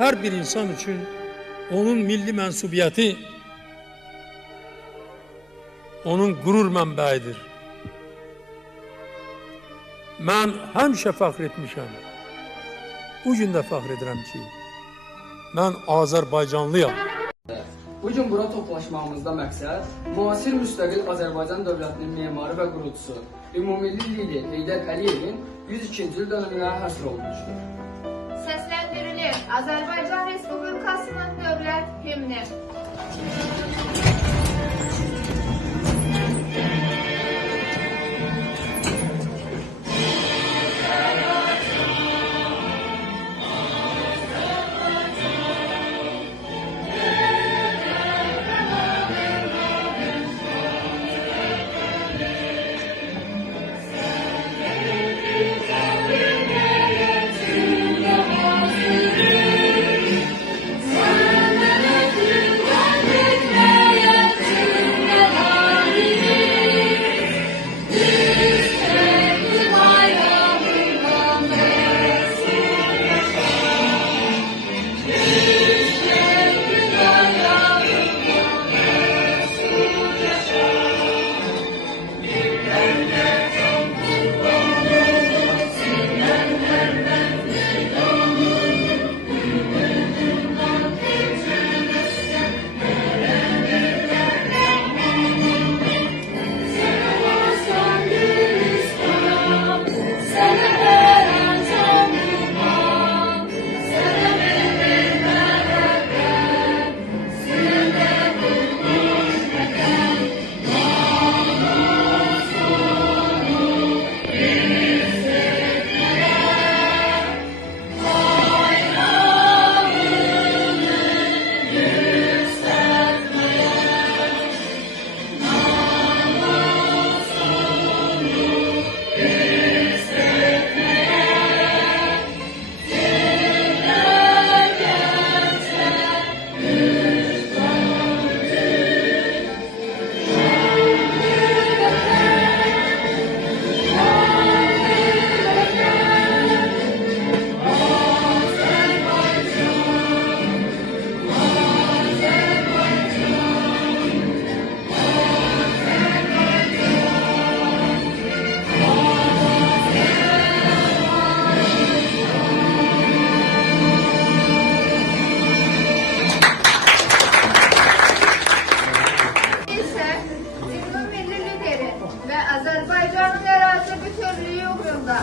her bir insan için onun milli mensubiyeti, onun gurur mənbəyidir. Mən həmişə fəxr etmişəm. Bu gün də fəxr edirəm ki, mən Azərbaycanlıyam. Bugün bura toplaşmamızda məqsəd müasir müstəqil Azərbaycan dövlətinin memarı və qurucusu ümumilli lider Heydər Əliyevin 102-ci il dönümünə həsr olunmuşdur. Səsləndirilir Azərbaycan Respublikasının dövlət himni. Azərbaycanın ərazi bütövlüyü uğrunda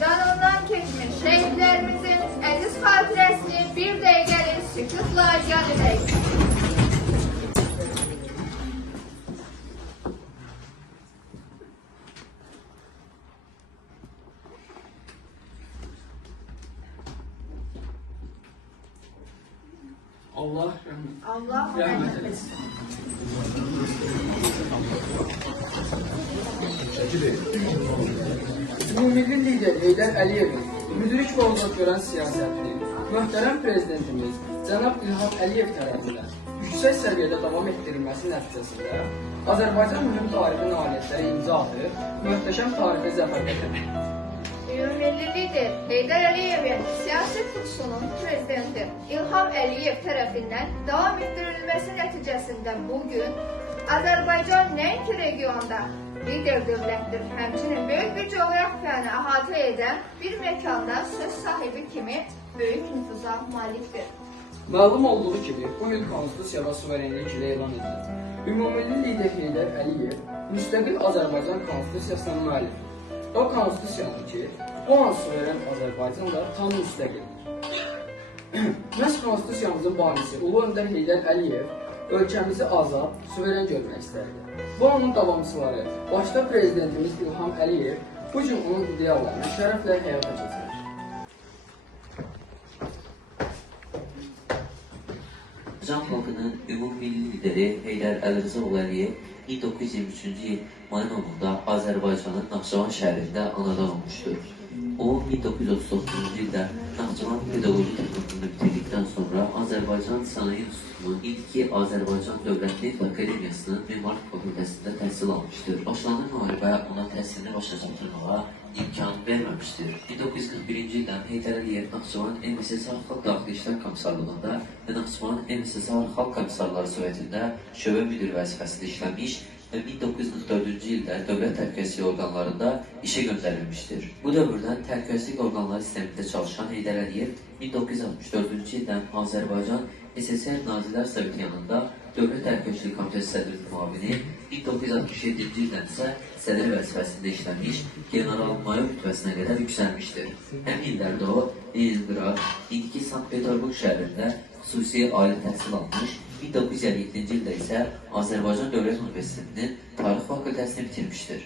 canından keçmiş şəhidlərimizin əziz xatirəsini bir dəqiqəlik sükutla yad edək. Allah rəhmət etsin. Ümumilli lider Heydər Əliyevin müdrik və uzaq görən siyasətini möhtərəm prezidentimiz cənab İlham Əliyev tərəfindən yüksək səviyyədə davam etdirilməsi nəticəsində Azərbaycan mühüm tarixi nailiyyətlərə imza atıb, möhtəşəm tarixi zəfər gətirdi. Ümumilli lider Heydər Əliyevin siyasi kursunun prezidenti İlham Əliyev tərəfindən davam etdirilməsi nəticəsində bugün Azərbaycan nəinki regionda lider dövlətdir, həmçinin böyük bir coğrafiyanı əhatə edən bir məkanda söz sahibi kimi böyük nüfuza malikdir. Məlum olduğu kimi, bu gün konstitusiyada suverenlik ilə elan edilir. Ümumilli lider Heydər Əliyev müstəqil Azərbaycan konstitusiyasına müəllifdir. O konstitusiyanın ki, bu an suveren Azərbaycanla tam müstəqildir. Məhz konstitusiyamızın banisi Ulu Öndər Heydər Əliyev ölkəmizi azad, suveren görmək istərdi. Bu anın davamçıları, başda prezidentimiz İlham Əliyev bu gün onun ideallarını şərəflə həyata keçirir. Azərbaycan xalqının ümumilli lideri Heydər Əlirzaoğlu Əliyev 1923-cü il mayın 10-da Azərbaycanın Naxçıvan şəhərində anadan olmuşdur. O, 1939-cu ildə Naxçıvan Pedaqoji Texnikumunu bitirdikdən sonra Azərbaycan Sənaye İnstitutunun ilki Azərbaycan Dövlət Neft Akademiyasının Memarlıq Fakültəsində təhsil almışdır. Başlanan müharibə ona təhsilini başa çatdırmağa imkan verməmişdir. 1941-ci ildən Heydər Əliyev Naxçıvan MSSR Xalq Daxili İşlər Komissarlığında və Naxçıvan MSSR Xalq Komissarları Sovetində şöbə müdiri vəzifəsində işləmiş və 1944-cü ildə dövlət təhlükəsizlik orqanlarında işə göndərilmişdir. Bu dövrdən təhlükəsizlik orqanları sistemində çalışan Heydər Əliyev 1964-cü ildən Azərbaycan SSR Nazirlər Soveti yanında Dövlət Təhlükəsizlik Komitəsi sədrinin müavini, 1967-ci ildən isə sədr vəzifəsində işləmiş, general-mayor rütbəsinə qədər yüksəlmişdir. Həmin illərdə o, Leningrad, indiki Sankt-Peterburg şəhərində xüsusi ali təhsil almış, 1957-ci ildə isə Azərbaycan Dövlət Universitetinin Tarix Fakültəsini bitirmişdir.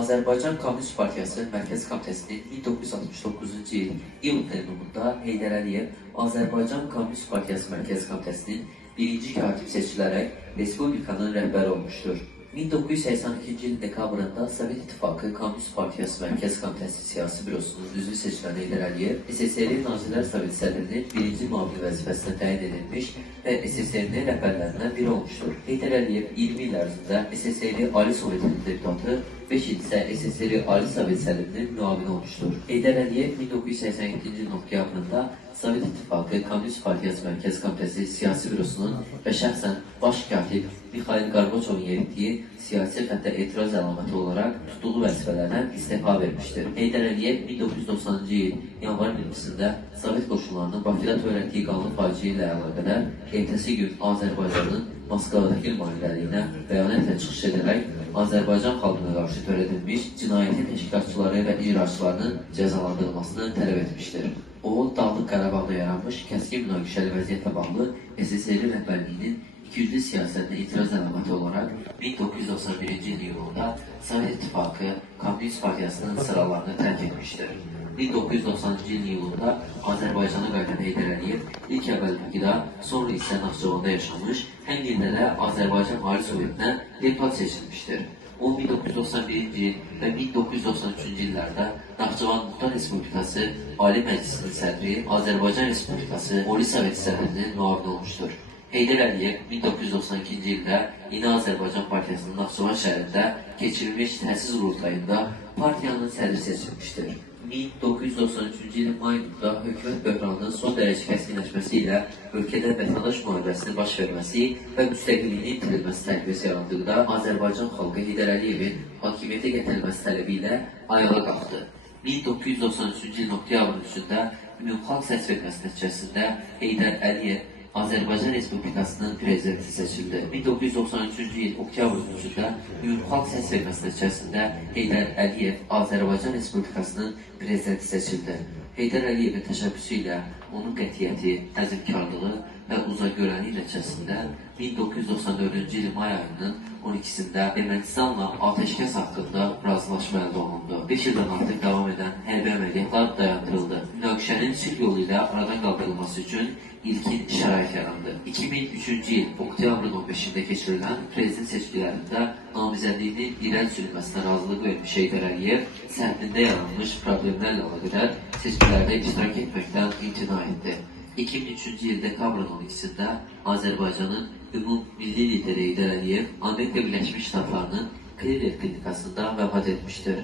Azərbaycan Kommunist Partiyası Mərkəzi Komitəsinin 1969-cu il iyul plenumunda Heydər Əliyev Azərbaycan Kommunist Partiyası Mərkəzi Komitəsinin birinci katib seçilərək Respublikanın rəhbəri olmuşdur. 1982-ci il dekabrında Sovet İttifaqı Kommunist Partiyası Mərkəzi Komitəsi Siyasi Bürosunun üzvü seçilən Heydər Əliyev SSR Nazirlər Soveti sədrinin birinci müavini vəzifəsinə təyin edilmiş və SSR-nin rəhbərlərindən biri olmuşdur. Heydər Əliyev 20 il ərzində SSR Ali Sovetinin deputatı, 5 il isə SSR Ali Sovet sədrinin müavini olmuşdur. Heydər Əliyev 1987-ci ilin oktyabrında Sovet İttifaqı Kommunist Partiyası Mərkəzi Komitəsi Siyasi Bürosunun və şəxsən baş katib Mikhail Qarbaçovun yeritdiyi siyasi xəttə etiraz əlaməti olaraq tutduğu vəzifələrdən istefa vermişdir. Heydər Əliyev 1990-cı il yanvar 1-sində Sovet qoşunlarının Bakıda törətdiyi qanlı faciə ilə əlaqədar ertəsi gün Azərbaycanın Moskvadakı nümayəndəliyinə bəyanətlə çıxış edərək Azərbaycan xalqına qarşı törədilmiş cinayətin təşkilatçıları və icraçılarının cəzalandırılmasını tələb etmişdir. O, Dağlıq Qarabağda yaranmış kəskin münaqişəli vəziyyətlə bağlı SSR rəhbərliyinin ikiyüzlü siyasətinə etiraz əlaməti olaraq 1991-ci il iyulunda Sovet İttifaqı Kommunist Partiyasının sıralarını tərk etmişdir. 1990-cı il iyulunda Azərbaycana qayıdan Heydər Əliyev ilk əvvəl Bakıda, sonra isə Naxçıvanda yaşamış, həmin ildə də Azərbaycan Ali Sovetinə deputat seçilmişdir. O, 1991-ci il və 1993-cü illərdə Naxçıvan Muxtar Respublikası Ali Məclisinin sədri, Azərbaycan Respublikası Oli Soveti sədrinin müavini olmuşdur. Heydər Əliyev 1992-ci ildə Yeni Azərbaycan Partiyasının Naxçıvan şəhərində keçirilmiş təhsis qurultayında partiyanın sədri seçilmişdir. 1993-cü ilin mayında hökumət böhranının son dərəcə kəskinləşməsi ilə ölkədə vətəndaş müharibəsinin baş verməsi və müstəqilliyinin itirilməsi təhlükəsi yarandıqda Azərbaycan xalqı Heydər Əliyevin hakimiyyətə gətirilməsi tələbi ilə ayağa qalxdı. 1993-cü ilin oktyabrın 3-də Ümumxalq səs verməsi nəticəsində Heydər Əliyev Azərbaycan Respublikasının prezidenti seçildi. 1993-cü il oktyabrın 3-də Ümumxalq səs verməsi nəticəsində Heydər Əliyev Azərbaycan Respublikasının prezidenti seçildi. Heydər Əliyevin təşəbbüsü ilə onun qətiyyəti, əzmkarlığı və uzaqgörənliyi nəticəsində 1994-cü il may ayının 12-sində Ermənistanla atəşkəs haqqında razılaşma əldə olundu. 5 ildən artıq davam edən hərbi əməliyyatlar dayandırıldı. Münaqişənin sülh yolu ilə aradan qaldırılması üçün ilkin şərait yarandı. 2003-cü il oktyabrın 15-də keçirilən prezident seçkilərində namizədliyinin irəli sürülməsinə razılıq vermiş Heydər Əliyev səhvində yaranmış problemlərlə əlaqədar seçkilərdə iştirak etməkdən imtina etdi. 2003-cü il dekabrın 12-sində Azərbaycanın ümumilli lideri Heydər Əliyev Amerika Birləşmiş Ştatlarının Cleveland klinikasında vəfat etmişdir.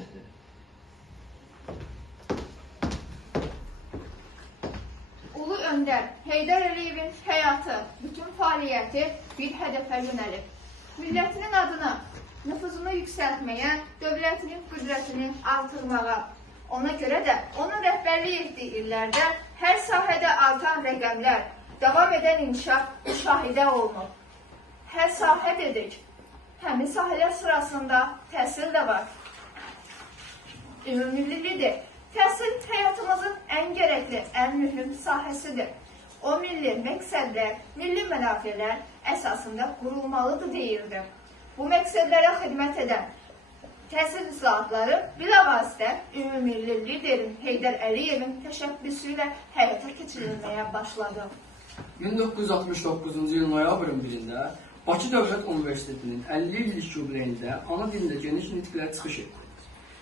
Ulu öndər Heydər Əliyevin həyatı, bütün fəaliyyəti bir hədəfə yönəlib. Millətinin adını, nüfuzunu yüksəltməyə, dövlətinin qüdrətini artırmağa. Ona görə də onun rəhbərlik etdiyi illərdə hər sahədə artan rəqəmlər, davam edən inkişaf müşahidə olunur. Hər sahə dedik, həmin sahələr sırasında təhsil də var. Ümumillidir. Təhsil həyatımızın ən gərəkli, ən mühüm sahəsidir. O milli məqsədlər, milli mənafelər əsasında qurulmalıdır deyirdi. Bu məqsədlərə xidmət edən təhsil islahatları bilavasitə ümumilli liderin Heydər Əliyevin təşəbbüsü ilə həyata keçirilməyə başladı. 1969-cu il noyabrın 1-də Bakı Dövlət Universitetinin 50 illik yubileyində ana dilində geniş nitqlər çıxış etdi.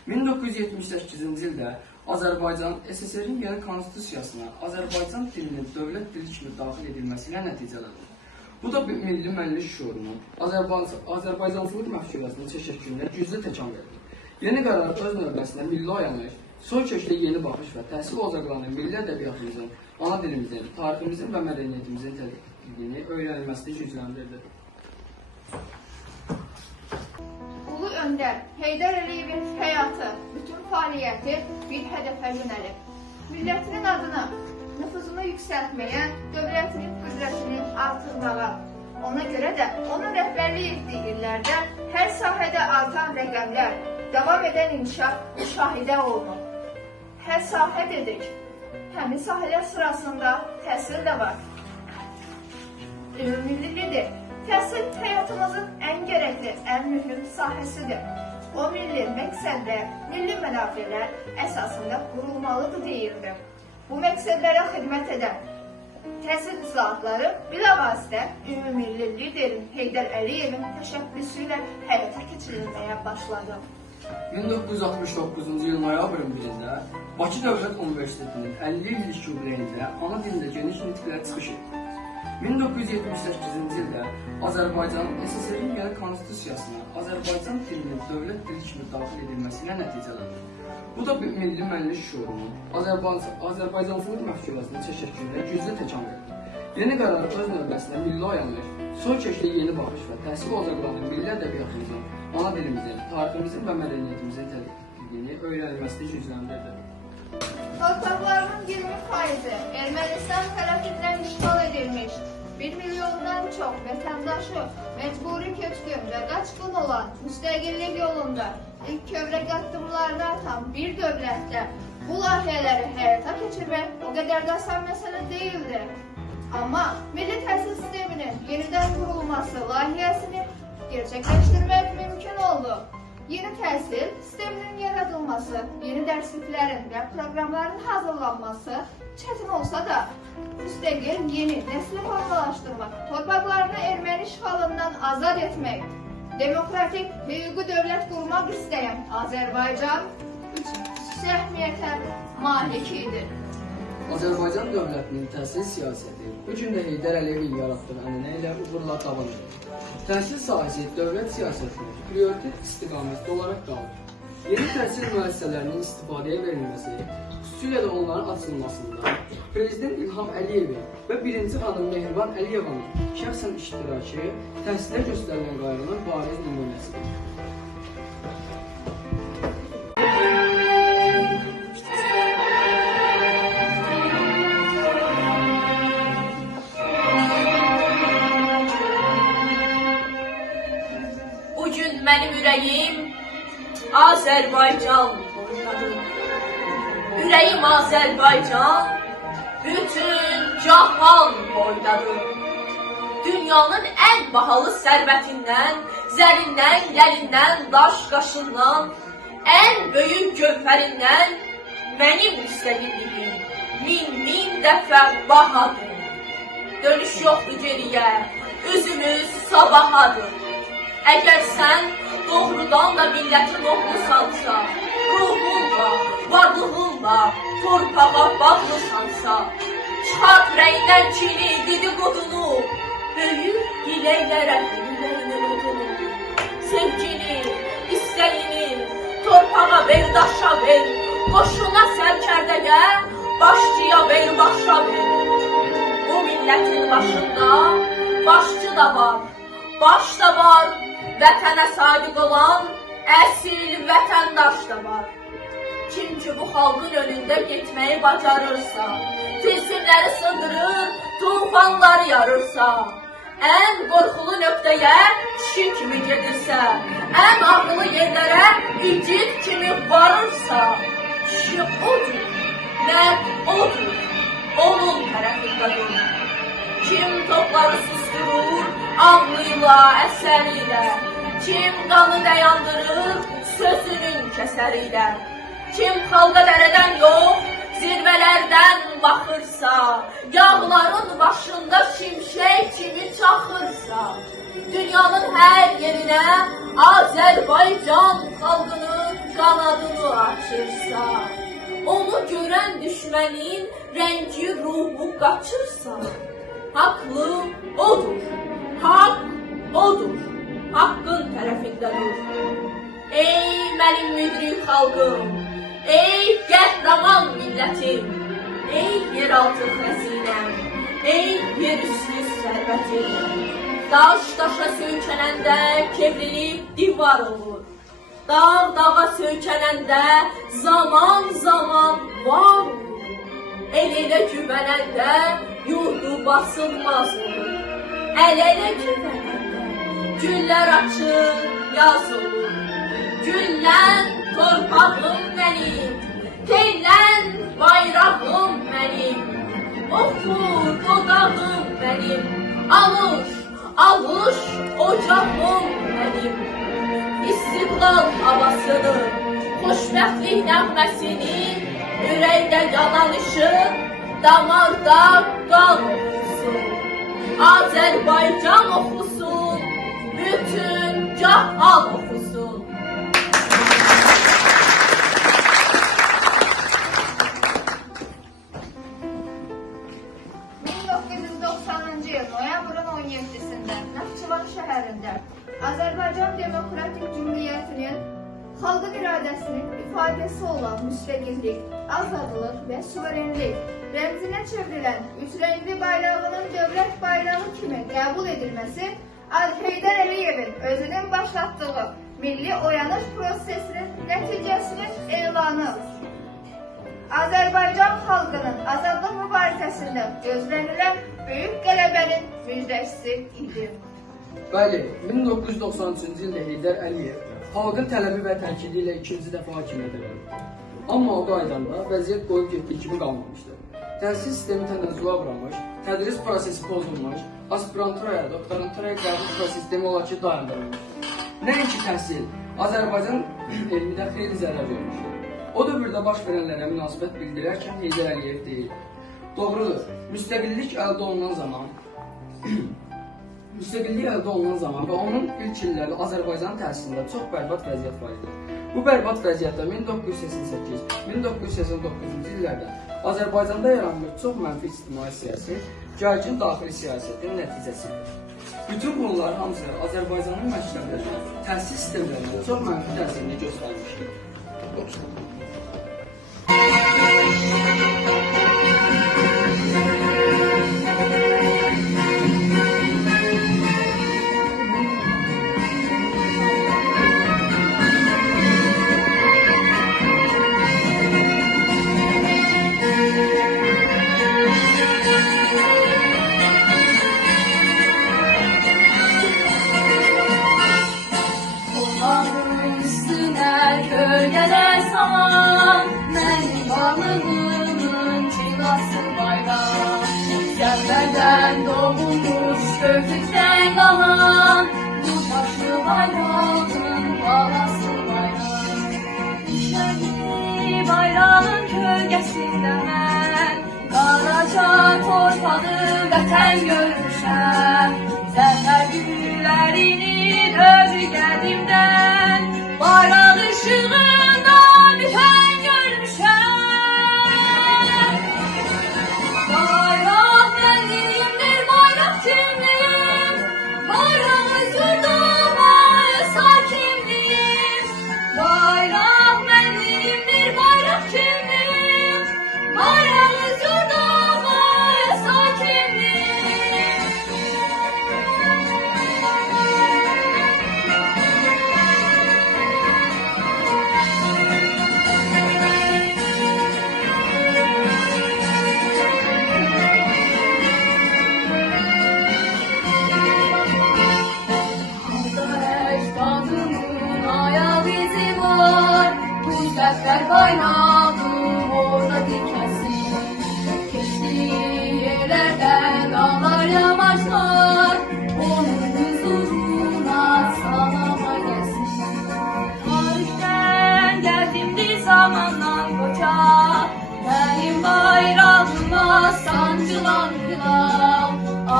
1978-ci ildə Azərbaycan SSR-in yeni konstitusiyasına Azərbaycan dilinin dövlət dili kimi daxil edilməsi ilə nəticələndi. Bu da milli mənlik şüurunun Azərbaycancılıq məhsullarının təşəkkülünə güclü təkan verdi. Yeni qərar öz növbəsində milli oyanış, son kökdə yeni baxış və təhsil ocaqlarının milli ədəbiyyatımızın, ana dilimizin, tariximizin və mədəniyyətimizin tədqiqini öyrənilməsini gücləndirdi. Ulu Öndər Heydər Əliyevin həyatı, bütün fəaliyyəti bir hədəfə yönəlib. Millətinin adını, nüfuzunu yüksəltməyə, dövlətinin qüdrətini artırmağa. Ona görə də onun rəhbərlik etdiyi illərdə hər sahədə artan rəqəmlər, davam edən inkişaf müşahidə olunur. Hər sahə dedik, həmin sahələr sırasında təhsil də var. Ümummillidir. Təhsil həyatımızın ən gərəkli, ən mühüm sahəsidir. O milli məqsədlər, milli mənafelər əsasında qurulmalıdır deyildi. Bu məqsədlərə xidmət edən təhsil islahatları bilavasitə ümummilli liderin Heydər Əliyevin təşəbbüsü ilə həyata keçirilməyə başladı. 1969-cu il noyabrın 1-də Bakı Dövlət Universitetinin 50 illik yubileyində ana dilində geniş nitqlər çıxış etdi. 1978-ci ildə Azərbaycanın SSR-in yeni konstitusiyasına Azərbaycan dilinin dövlət dili kimi daxil edilməsilə nəticələndi. Bu da milli mənlik şuurunun Azərbaycancılıq məfkurasının təşəkkülünə güclü təkan verdi. Yeni qərar öz növbəsində milli oyanlıq, son kökdə yeni baxış və təhsil ocaqlarının milli ədəbiyyatımızın, ana dilimizin, tariximizin və mədəniyyətimizin tədqiqini öyrənilməsini gücləndirdi. Torpaqlarının 20%-i Ermənistan tərəfindən işğal edilmiş, 1 milyondan çox vətəndaşı məcburi köçkün və qaçqın olan müstəqillik yolunda ilk kövrək addımlarını atan bir dövlətdə bu layihələri həyata keçirmək o qədər də asan məsələ deyildi. Amma milli təhsil sisteminin yenidən qurulması layihəsini gerçəkləşdirmək mümkün oldu. Yeni təhsil sisteminin yaradılması, yeni dərsliklərin və proqramların hazırlanması çətin olsa da, müstəqil yeni nəsli formalaşdırmaq, torpaqlarını erməni işğalından azad etmək, demokratik və hüquqi dövlət qurmaq istəyən Azərbaycan üç əhəmiyyətə malik idi. Azərbaycan dövlətinin təhsil siyasəti bu gün də Heydər Əliyevin yaratdığı ənənə ilə uğurla davam edir. Təhsil sahəsi dövlət siyasətinin prioritet istiqaməti olaraq qalır. Yeni təhsil müəssisələrinin istifadəyə verilməsi, xüsusilə də onların açılmasında Prezident İlham Əliyevin və birinci xanım Mehriban Əliyevanın şəxsən iştirakı təhsilə göstərilən qayğının bariz nümunəsidir. Bugün mənim ürəyim Azərbaycan boydadır. Ürəyim Azərbaycan, bütün cahan boydadır. Dünyanın ən bahalı sərvətindən, zərindən, gəlindən, daş qaşından, ən böyük gövhərindən mənim müstəqilliğim min dəfə bahadır. Dönüş yoxdur geriyə, üzümüz sabahadır. Əgər sən doğrudan da millətin oğlusansa, ruhunla, varlığınla torpağa bağlısansa, çıxart ürəyindən kini, dediqodunu, böyük diləklərə ürəyinin odunu. Sevgini, istəyini torpağa ver, daşa ver, qoşuna sərkərdəyə, başçıya ver, başa ver. Bu millətin başında başçı da var, baş da var, vətənə sadiq olan əsil vətəndaş da var. Kim ki bu xalqın önündə getməyi bacarırsa, tilsimləri sındırır, tufanları yarırsa, ən qorxulu nöqtəyə kişi kimi gedirsə, ən ağrılı yerlərə igid kimi varırsa, kişi odur, mərd odur, onun tərəfindədir. Kim topları susturur, anlıyla, əsərilə, kim qanı dayandırır, sözünün kəsərilə, kim xalqa dərədən yox, zirvələrdən baxırsa, yağların başında şimşək kimi çaxırsa, dünyanın hər yerinə Azərbaycan xalqının qanadını açırsa, onu görən düşmənin rəngi ruhu qaçırsa, haqlı odur, haqq odur, haqqın tərəfindədir. Ey mənim müdrik xalqım, Ey qəhrəman millətim, ey yeraltı xəzinəm, ey yerüstü sərvətim. Daş daşa söykənəndə kevrilib divar olur. Dağ dağa söykənəndə zaman zaman var olur. El-elə güvənəndə yurdu basılmaz olur. El-elə güvənəndə güllər açır, yaz olur. Güllən torpağım mənim, teylən bayrağım mənim, oxur dodağım mənim, alış, alış ocağım mənim. İstiqlal havasını, xoşbəxtlik nəğməsini, ürəkdə yanan işıq, damarda qan oxusun. Azərbaycan oxusun, bütün cahan oxusun. 1990-cı il noyabrın 17-sində Naxçıvan şəhərində Azərbaycan Demokratik Cümhuriyyətinin xalqın iradəsinin ifadəsi olan müstəqillik, azadlıq və suverenlik rəmzinə çevrilən üçrəngli bayrağının dövlət bayrağı kimi qəbul edilməsi Heydər Əliyevin özünün başlatdığı milli oyanış prosesinin nəticəsinin elanı. Azərbaycan xalqının azadlıq mübarizəsində gözlənilən böyük qələbənin müjdəçisi idi. Bəli, 1993-cü ildə Heydər Əliyev xalqın tələbi və təkidi ilə ikinci dəfə hakimiyyətə gəldi. Amma o qaydanda vəziyyət qoyub getdiyi kimi qalmamışdır. Təhsil sistemi tənəzzülə uğramış, tədris prosesi pozulmuş, aspiranturaya, doktoranturaya qəbul prosesi demək olar ki, dayandırılmışdır. Nəinki təhsil, Azərbaycan elmidə xeyli zərər görmüşdür. O dövrdə baş verənlərə münasibət bildirərkən Heydər Əliyev deyil. Doğrudur, müstəqillik əldə olunan zaman və onun ilk illərdə Azərbaycan təhsilində çox bərbad vəziyyət var idi. Bu bərbad vəziyyətdə 1988-1989-cu illərdə Azərbaycanda yaranmış çox mənfi ictimai siyasi, gərgin daxili siyasətin nəticəsidir. Bütün bunlar hamısı Azərbaycanın məktəblərində, təhsil sistemlərində çox mənfi təsirini göstərmişdir. Gölgələr salan, mənim varlığımın çilası bayraq. Zəfərdən doğulmuş, göktükdən qalan, bu başlı bayrağın balası bayraq. Düşərli bayrağın kölgəsində mən, qaraca torpağı vətən görmüşəm. Zəfər güllərini öpü qədimdən, bayraq ışığında bitən görmüşəm. Bayraq mənimdir, bayraq kimliyim, bayraq özürdüm, sakimliyim. Bayraq mənimdir, bayraq kimliyim, bayraq özürdüm, sakimliyim. Zəfər bayrağım orada dikəsin, keçdiyi yerlərdən dağlar yamaçlar, onun huzuruna salama gəlsin. Tarixdən gəldimdi zamandan qoca, mənim bayrağıma sancılan hilal,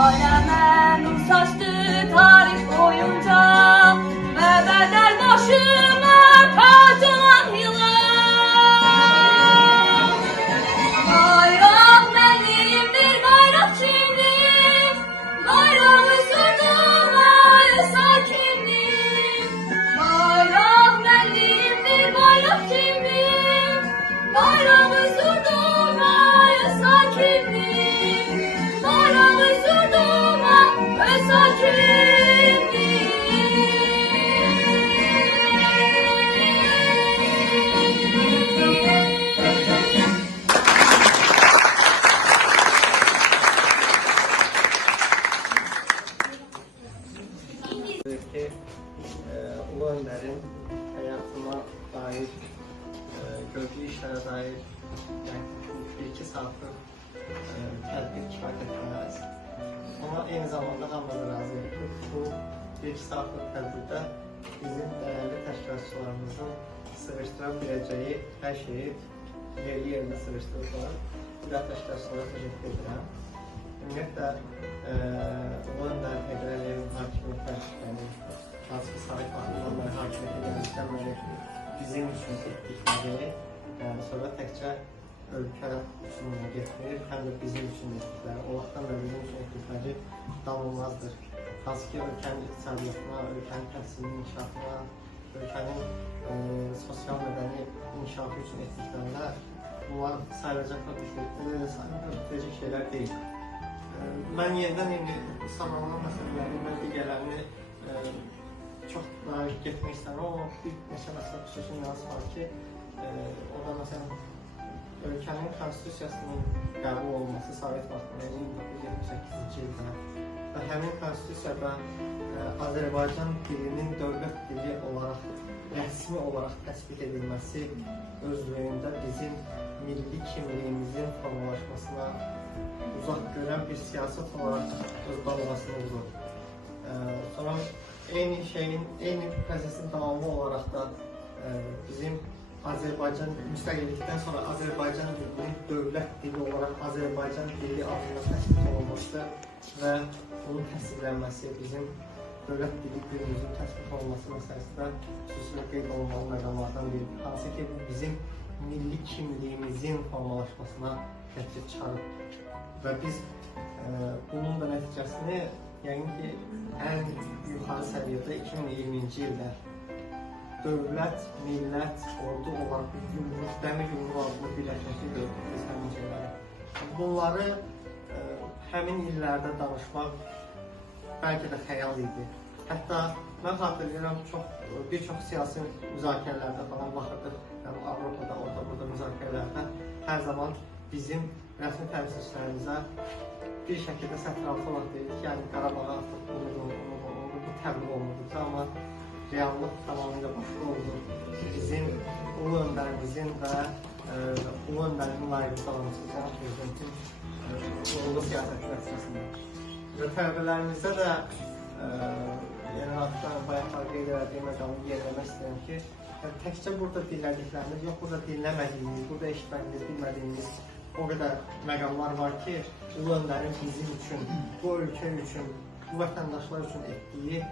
aləmə nur saçdı tarix boyunca, məbədər başıma tacılan hilal. Bayraq mənimdir, bayraq kimliyim, bayraq özürdüm, sakimliyim. Bayraq mənimdir, bayraq kimliyim, Yəni bir-iki saatlıq tədbir kifayət etməz. Amma eyni zamanda hamımız razıyıq ki, bu bir-iki saatlıq tədbirdə bizim dəyərli təşkilatçılarımızın sığışdıra biləcəyi hər şeyi yerli yerində sığışdırırlar. Bu da təşkilatçılara təşəkkür edirəm. Ümumiyyətlə, Ulu Öndər Heydər Əliyevin hakimiyyətə, yəni hansı ki, Sovet vaxtından bəri hakimiyyətə gəldikdən bəri bizim üçün etdikləri, yəni sonra təkcə ölkə üçün getmir, həm də bizim üçün etdikləri, o vaxtdan da bizim üçün etdikləri danılmazdır. Hansı ki, ölkənin iqtisadiyyatına, ölkənin təhsilinin inkişafına, ölkənin sosial-mədəni inkişafı üçün etdiklərində bunlar sayılacaqlar sayılacaq şeylər deyil. Mən yenidən sağlamlıq məsələlərini və digərlərini çox narik getmək istəyirəm, amma bir neçə məsələ xüsusi nüans var ki, o da məsələn, ölkənin konstitusiyasının qəbul olması Sovet vaxtında 1978-ci ildə və həmin konstitusiyada Azərbaycan dilinin dövlət dili olaraq, rəsmi olaraq təsbit edilməsi özlüyündə bizim milli kimliyimizin formalaşmasına uzaq görən bir siyasət olaraq öz dalğasını vurur. Sonra eyni prosesin davamı olaraq da bizim Azərbaycan müstəqillikdən sonra Azərbaycan dilinin dövlət dili olaraq Azərbaycan dili adına təsbit olunması və bunun təsdiqlənməsi bizim dövlət dili günümüzün təsbit olunması məsələsində xüsusilə qeyd olunmalı məqamlardan biridir. Hansı ki, bizim milli kimliyimizin formalaşmasına gətirib çıxarıb. Və biz bunun da nəticəsini, yəni ki, ən yuxarı səviyyədə 2020-ci ildə dövlət, millət, ordu olaraq bir dəmir yumruq adlı birləşməsi gördük biz həmin şeyləri. Bunları həmin illərdə danışmaq bəlkə də xəyal idi. Hətta mən xatırlayıram, bir çox siyasi müzakirələrdə falan baxırdıq, yəni Avropada, orada-burada müzakirələrdə hər zaman bizim rəsmi təmsilçilərimizə bir şəkildə sətiraltı olaraq deyirik ki, yəni Qarabağa artıq bu təbliğ olunurdu, amma reallıq tamamilə başqa oldu. Bizim Ulu Öndərimizin və Ulu Öndərin layiqli davranışları prezidentin uğurlu siyasəti nəticəsində. Və tələbələrimizdə də yəni haqqında bayaqlar qeyd edildiyi məqamı yerləmək istəyirəm ki, təkcə burada dinlədiklərimiz, yox burada dinləmədiyimiz, burada eşitmədiyimiz, bilmədiyimiz o qədər məqamlar var ki, Ulu Öndərin bizim üçün, bu ölkə üçün, bu vətəndaşlar üçün etdiyi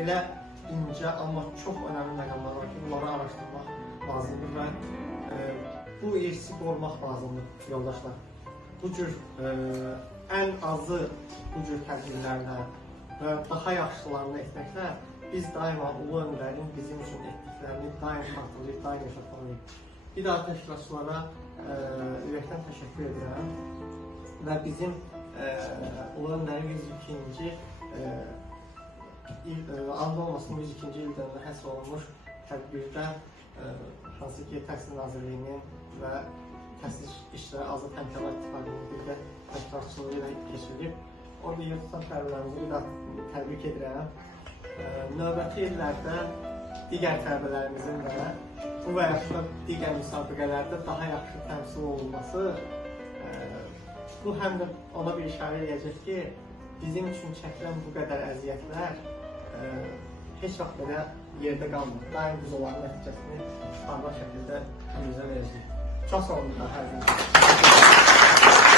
elə incə, amma çox önəmli məqamlar var ki, bunları araşdırmaq lazımdır və bu irsi qorumaq lazımdır, yoldaşlar. Bu cür ən azı bu cür tədbirlərlə və daha yaxşılarını etməklə biz daima Ulu Öndərin bizim üçün etdiklərini daim xatırlayıb, daim yaşatmalıyıq. Bir daha təşkilatçılara ürəkdən təşəkkür edirəm və bizim Ulu Öndərin 102-ci anda olmasının 102-ci ildə həsr olunmuş tədbirdə hansı ki, Təhsil Nazirliyinin və Təhsil İşləri Azad Həmkarlar İttifaqının birdə təşkilatçılığı ilə keçirilib. Orada yer tutan tələbələrimizi bir daha təbrik edirəm. Növbəti illərdə digər tələbələrimizin də bu və yaxud da digər müsabiqələrdə daha yaxşı təmsil olunması bu həm də ona bir işarə edəcək ki, bizim üçün çəkilən bu qədər əziyyətlər heç vaxt belə yerdə qalmır. Daim biz onların nəticəsini parlaq şəkildə bizə verəcəyik. Çox sağ olun hər gün.